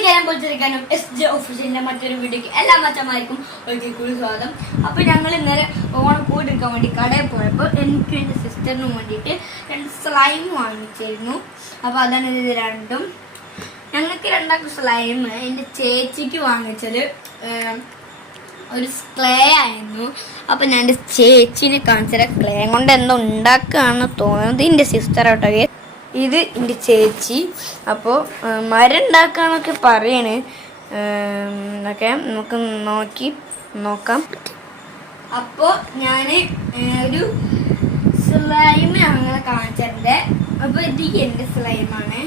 പൊളിക്കാനും പൊളിച്ചെടുക്കാനും SJ ഒഫീഷ്യലിന്റെ മറ്റൊരു വീഡിയോക്ക് എല്ലാ മച്ചന്മാർക്കും ഒരിക്കൽ കൂടി സ്വാഗതം. അപ്പൊ ഞങ്ങൾ ഇന്നലെ ഓണക്കൂടി എടുക്കാൻ വേണ്ടി കടയിൽ പോയപ്പോൾ എനിക്ക് എൻ്റെ സിസ്റ്ററിനും വേണ്ടിയിട്ട് 2 സ്ലൈം വാങ്ങിച്ചിരുന്നു. അപ്പൊ അതാണ് ഇത് രണ്ടും. ഞങ്ങൾക്ക് രണ്ടാൾക്ക് സ്ലൈം എൻ്റെ ചേച്ചിക്ക് വാങ്ങിച്ചത് ഒരു ക്ലേ ആയിരുന്നു. അപ്പൊ ഞാൻ എൻ്റെ ചേച്ചീനെ കാണിച്ചത് ക്ലേ കൊണ്ട് എന്തോ ഉണ്ടാക്കുകയാണെന്ന് തോന്നുന്നത്. എൻ്റെ സിസ്റ്റർ ആട്ടോ ഇത് എൻ്റെ ചേച്ചി. അപ്പോൾ മരം ഉണ്ടാക്കാന്നൊക്കെ പറയണ്. ഒക്കെ നമുക്ക് നോക്കാം. അപ്പോൾ ഞാൻ ഒരു സ്ലൈം അങ്ങനെ കാണിച്ചിട്ടുണ്ട്. അപ്പോൾ ഇത് എൻ്റെ സ്ലൈമാണ്.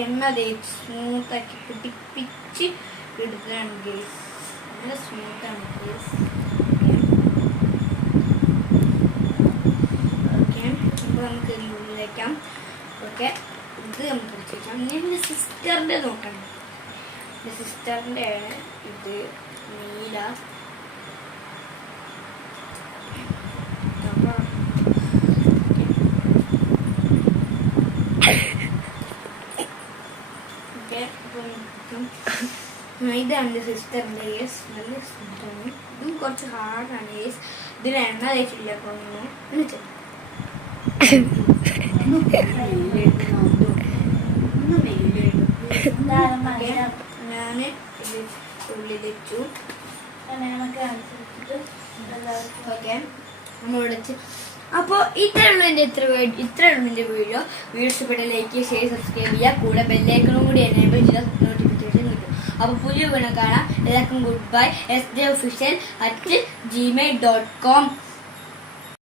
എണ്ണ തേച്ച് സ്മൂത്താക്കി പിടിപ്പിച്ച് എടുക്കുകയാണ് ഗേസ്. നല്ല സ്മൂത്താണ് ഗേസ്. നമുക്ക് ഉള്ളിലേക്കാം. ഓക്കെ, ഇത് നമുക്ക് വെച്ചേക്കാം. ഞാൻ എൻ്റെ സിസ്റ്ററിൻ്റെ നോക്കണം. എൻ്റെ സിസ്റ്ററിൻ്റെ ആണ് ഇത്. നീല ഓക്കെ. ഇതാണ് എൻ്റെ സിസ്റ്ററിൻ്റെ യേസ്. നല്ല സിസ്റ്ററാണ്. ഇതും കുറച്ച് ഹാർഡാണ് യേസ്. ഇതിൽ എണ്ണ തേച്ചില്ല. തോന്നുന്നു ഞാന് ഉള്ളി വെച്ചു. ഓക്കെ, നമ്മൾ വിളിച്ച്. അപ്പോൾ ഇത്രയുള്ളൂ എൻ്റെ വീഡിയോ. ഇഷ്ടപ്പെട്ട ലൈക്ക്, ഷെയർ, സബ്സ്ക്രൈബ് ചെയ്യുക. കൂടെ ബെല്ലൈക്കണും കൂടി എനേബിൾ ചെയ്താൽ നോട്ടിഫിക്കേഷൻ കിട്ടും. അപ്പോൾ പുതിയ വീഡിയോ കാണാം. എല്ലാവർക്കും ഗുഡ് ബൈ. SJ official@gmail.com